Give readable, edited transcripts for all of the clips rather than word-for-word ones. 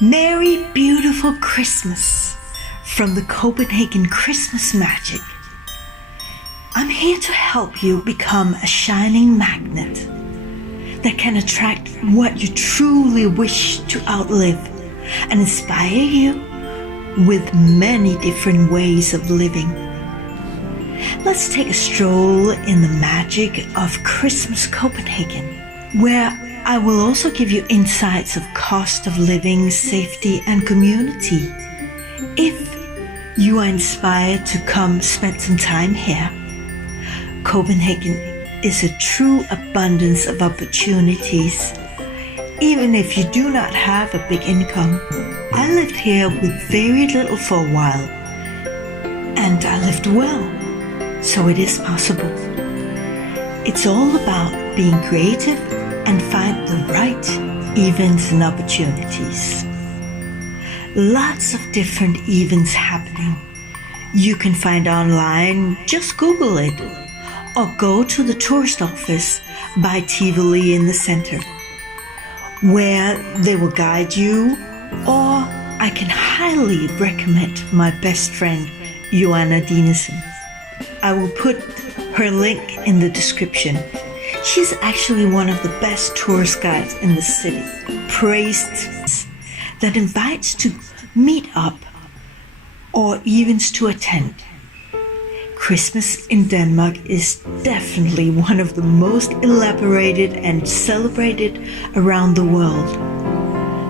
Merry beautiful Christmas from the Copenhagen Christmas Magic. I'm here to help you become a shining magnet that can attract what you truly wish to outlive and inspire you with many different ways of living. Let's take a stroll in the magic of Christmas Copenhagen, where I will also give you insights of cost of living, safety and community. If you are inspired to come spend some time here, Copenhagen is a true abundance of opportunities. Even if you do not have a big income, I lived here with very little for a while, and I lived well, so it is possible. It's all about being creative and find the right events and opportunities. Lots of different events happening. You can find online, just Google it, or go to the tourist office by Tivoli in the center, where they will guide you, or I can highly recommend my best friend, Ioana Dinesen. I will put her link in the description. She's actually one of the best tourist guides in the city, praised, that invites to meet up or events to attend. Christmas in Denmark is definitely one of the most elaborated and celebrated around the world.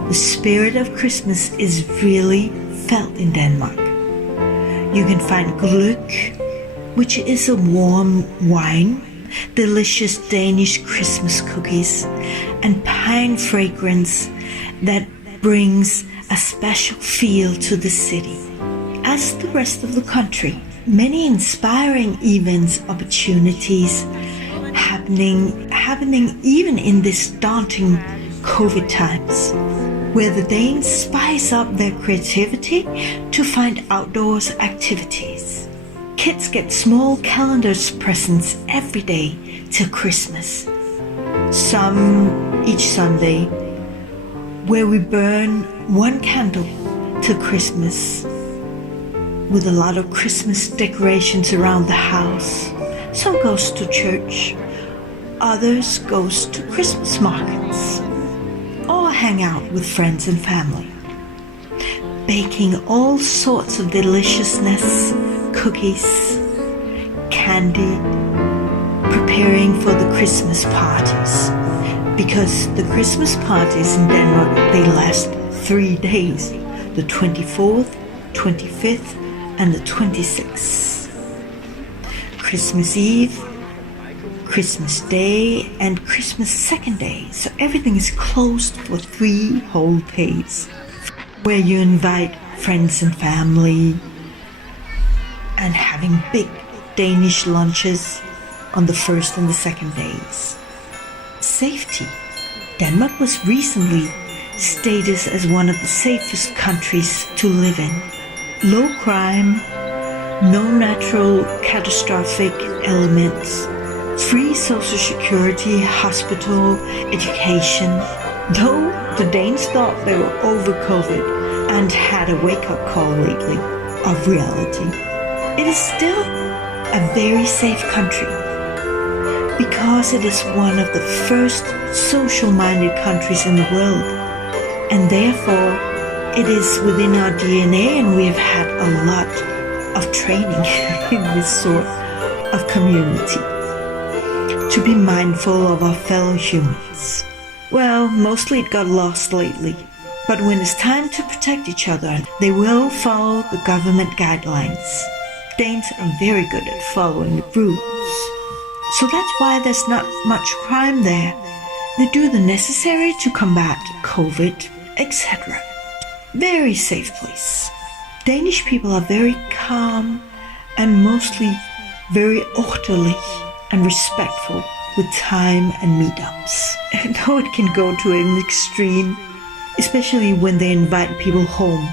The spirit of Christmas is really felt in Denmark. You can find gløgg, which is a warm wine, delicious Danish Christmas cookies, and pine fragrance that brings a special feel to the city. As the rest of the country, many inspiring events, opportunities happening even in this daunting COVID times, where the Danes spice up their creativity to find outdoors activities. Kids get small calendars presents every day till Christmas. Some each Sunday, where we burn one candle till Christmas, with a lot of Christmas decorations around the house. Some goes to church, others goes to Christmas markets, or hang out with friends and family, baking all sorts of deliciousness, cookies, candy, preparing for the Christmas parties. Because the Christmas parties in Denmark, they last 3 days, the 24th, 25th, and the 26th. Christmas Eve, Christmas Day, and Christmas second day. So everything is closed for 3 whole days, where you invite friends and family, and having big Danish lunches on the first and the second days. Safety. Denmark was recently stated as one of the safest countries to live in. Low crime, no natural catastrophic elements, free social security, hospital, education. Though the Danes thought they were over COVID and had a wake-up call lately of reality, it is still a very safe country, because it is one of the first social-minded countries in the world, and therefore it is within our DNA, and we have had a lot of training in this sort of community to be mindful of our fellow humans. Well, mostly it got lost lately, but when it's time to protect each other, they will follow the government guidelines. Danes are very good at following the rules, so that's why there's not much crime there. They do the necessary to combat COVID, etc. Very safe place. Danish people are very calm and mostly very orderly and respectful with time and meetups. Though it can go to an extreme, especially when they invite people home.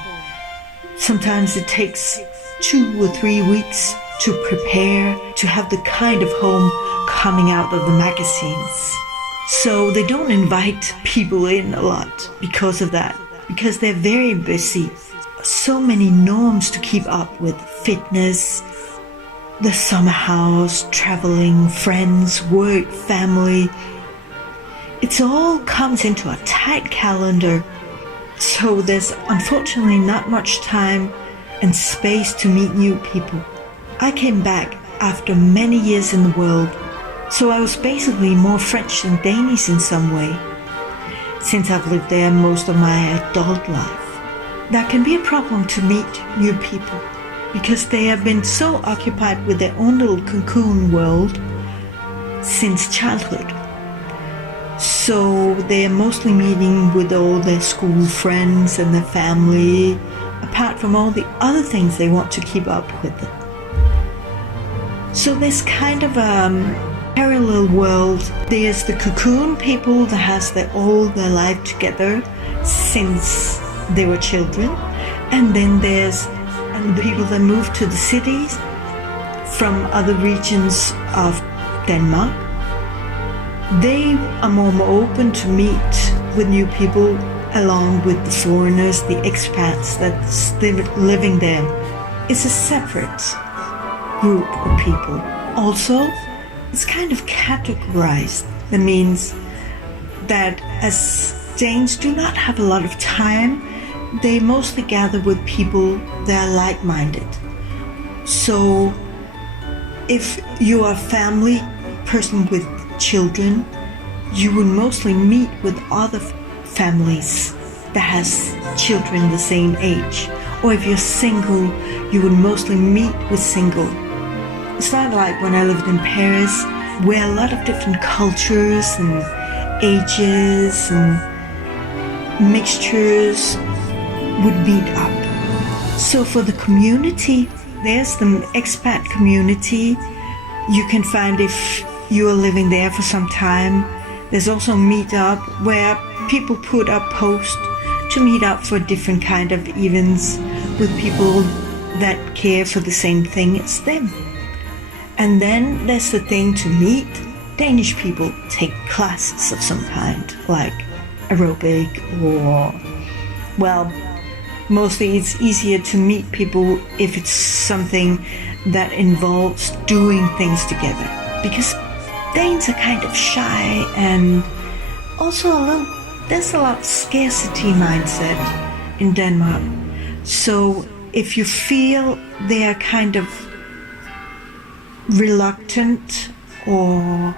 Sometimes it takes 2 or 3 weeks to prepare to have the kind of home coming out of the magazines. So they don't invite people in a lot because of that. because they're very busy. So many norms to keep up with: fitness, the summer house, traveling, friends, work, family. It all comes into a tight calendar. So there's unfortunately not much time and space to meet new people. I came back after many years in the world, so I was basically more French than Danish in some way, since I've lived there most of my adult life. That can be a problem to meet new people, because they have been so occupied with their own little cocoon world since childhood. So they are mostly meeting with all their school friends and their family, apart from all the other things they want to keep up with them. So there's kind of a parallel world. There's the cocoon people that has all their life together since they were children, and then there's the people that move to the cities from other regions of Denmark. They are more open to meet with new people, along with the foreigners, the expats that's living there. It's a separate group of people. Also, it's kind of categorized. That means that as Danes do not have a lot of time, they mostly gather with people that are like-minded. So if you are a family person with children, you would mostly meet with other families that has children the same age. Or if you're single, you would mostly meet with single. It's not like when I lived in Paris, where a lot of different cultures and ages and mixtures would meet up. So for the community, there's the expat community. You can find if you are living there for some time. There's also meetup where people put up posts to meet up for different kind of events with people that care for the same thing as them. And then there's the thing to meet Danish people, take classes of some kind, like aerobic or, well, mostly it's easier to meet people if it's something that involves doing things together. Because Danes are kind of shy, and also there's a lot of scarcity mindset in Denmark. So if you feel they are kind of reluctant, or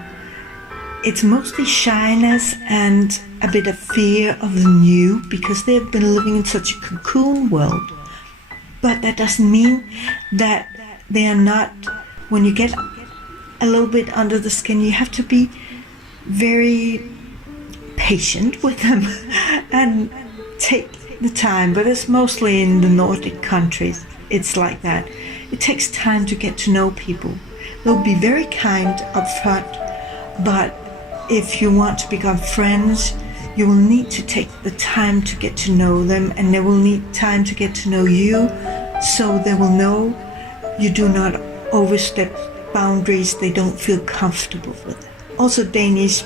it's mostly shyness and a bit of fear of the new, because they've been living in such a cocoon world. But that doesn't mean that they are not, when you get a little bit under the skin, you have to be very patient with them and take the time. But it's mostly in the Nordic countries, it's like that. It takes time to get to know people. They'll be very kind up front, but if you want to become friends, you will need to take the time to get to know them, and they will need time to get to know you, so they will know you do not overstep boundaries they don't feel comfortable with. Also Danish,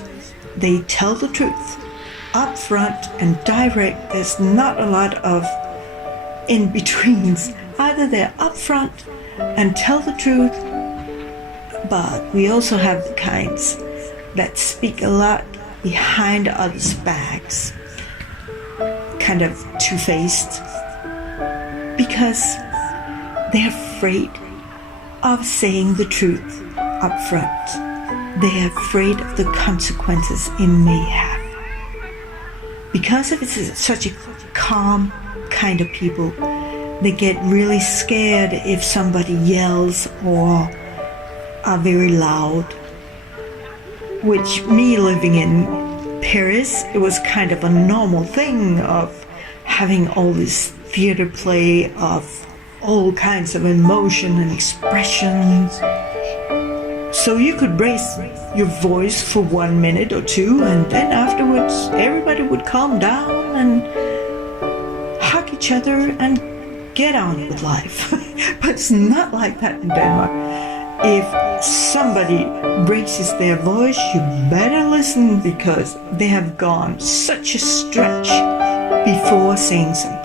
they tell the truth up front and direct. There's not a lot of in-betweens. Either they're up front and tell the truth, but we also have the kinds that speak a lot behind others' backs, kind of two-faced, because they're afraid of saying the truth up front. They're afraid of the consequences it may have. Because of it's such a calm kind of people, they get really scared if somebody yells or are very loud. Which, me living in Paris, it was kind of a normal thing of having all this theater play of all kinds of emotion and expressions. So you could raise your voice for 1 minute or two, and then afterwards everybody would calm down and hug each other and get on with life. But it's not like that in Denmark. If somebody raises their voice, you better listen, because they have gone such a stretch before saying something.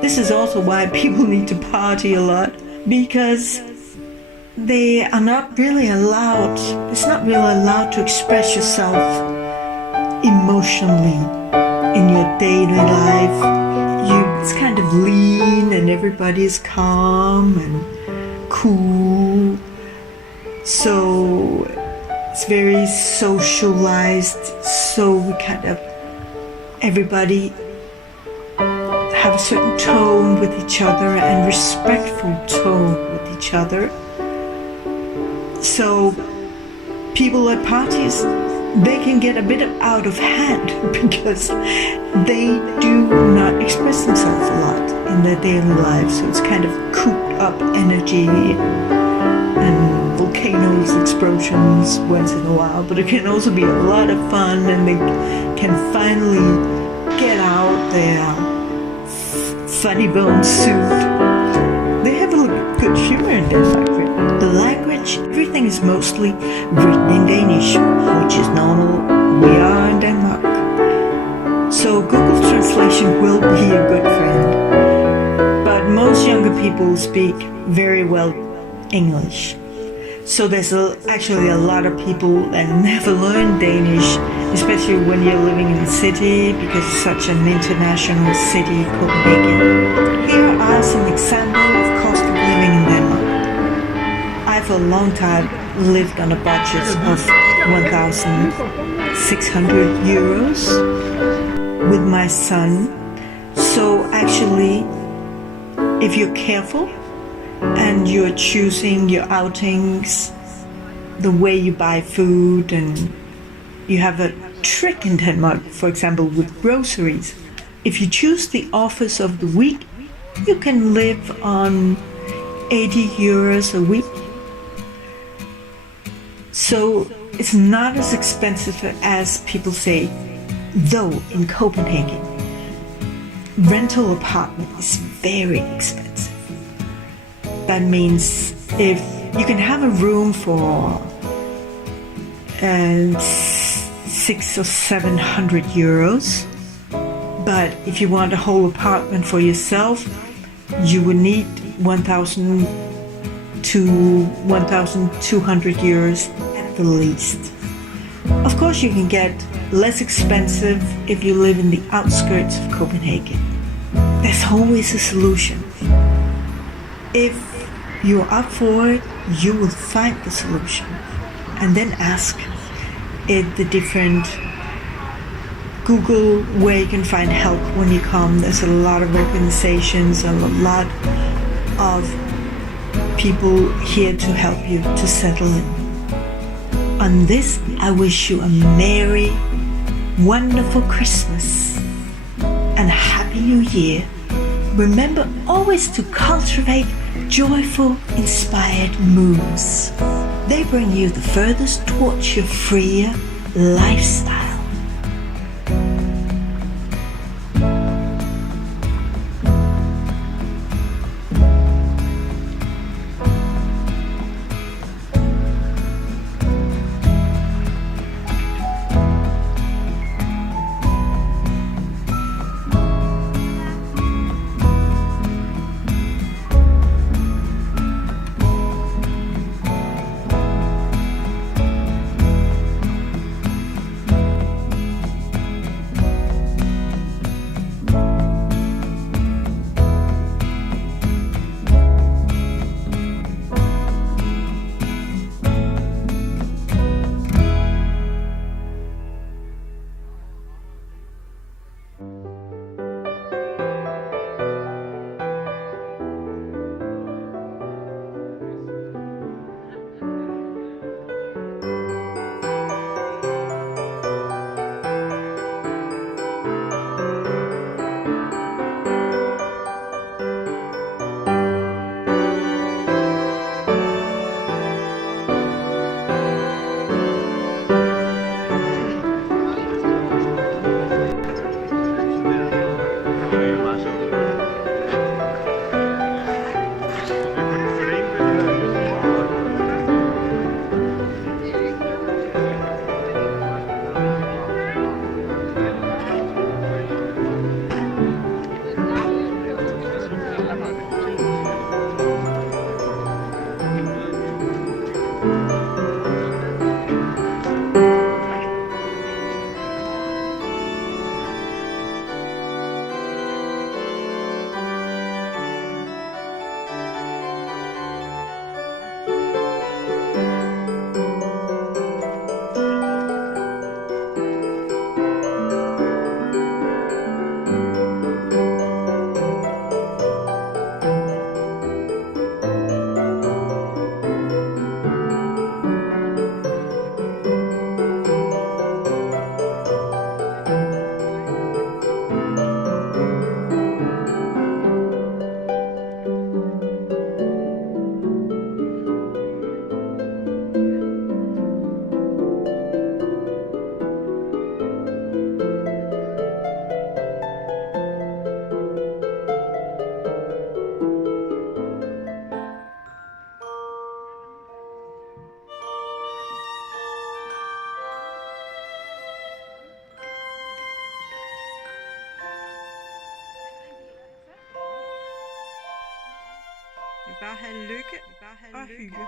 This is also why people need to party a lot, because they are not really allowed, it's not really allowed to express yourself emotionally in your daily life. It's kind of lean and everybody is calm and cool. So it's very socialized. So we kind of, everybody have a certain tone with each other and respectful tone with each other. So people at parties, they can get a bit out of hand because they do not express themselves a lot in their daily lives. So it's kind of cooped up energy and volcanoes, explosions once in a while. But it can also be a lot of fun, and they can finally get out their funny bone suit. They have a good humor in Denmark. The language, everything is mostly written in Danish, which is normal. We are in Denmark. So Google Translation will be a good friend. But most younger people speak very well English. So there's actually a lot of people that never learn Danish, especially when you're living in the city, because it's such an international city, Copenhagen. Here are some examples of cost of living in Denmark. I, for a long time, lived on a budget of 1,600 euros with my son. So actually, if you're careful and you're choosing your outings, the way you buy food, and you have a trick in Denmark, for example, with groceries. If you choose the offers of the week, you can live on 80 euros a week. So it's not as expensive as people say, though in Copenhagen, rental apartment is very expensive. That means if you can have a room for 600 or 700 euros, but if you want a whole apartment for yourself, you would need 1,000 to 1,200 euros at the least. Of course, you can get less expensive if you live in the outskirts of Copenhagen. There's always a solution. If you're up for it, you will find the solution. And then ask the different Google where you can find help when you come. There's a lot of organizations and a lot of people here to help you to settle in. On this, I wish you a merry, wonderful Christmas and a happy New Year. Remember always to cultivate joyful, inspired moods. They bring you the furthest towards your freer lifestyle. bare have lykke og hygge.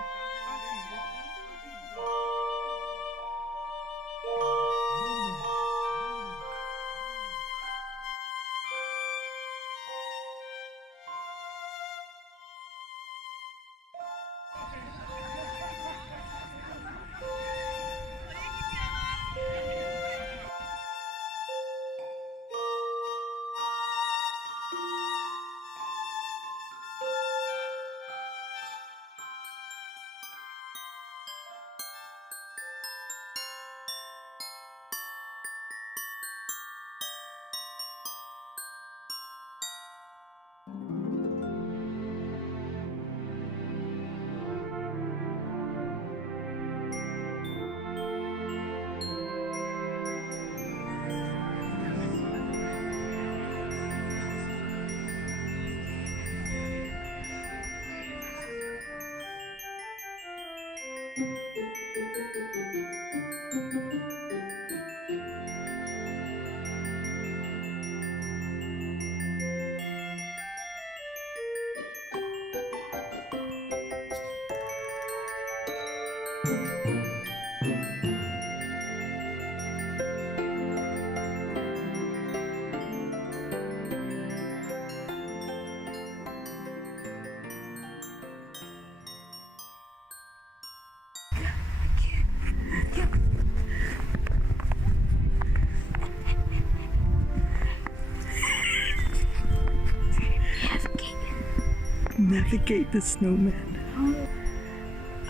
Navigate the snowman.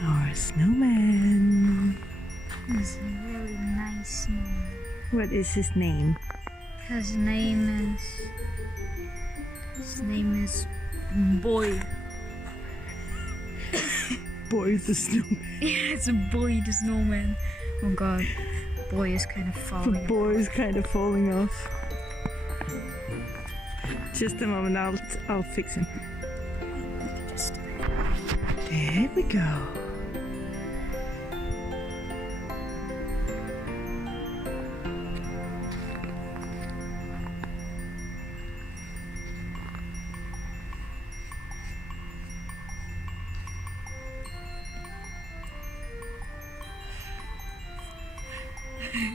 Our snowman. He's a very nice snowman. What is his name? His name is Boy. Boy the snowman. Yeah, it's a Boy the snowman. Oh god, Boy is kind of falling. The boy is kind of falling off. Just a moment, I'll fix him. There we go.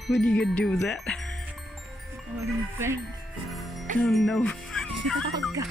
What are you gonna do with that? Oh, I'm bang. Oh no. Oh god.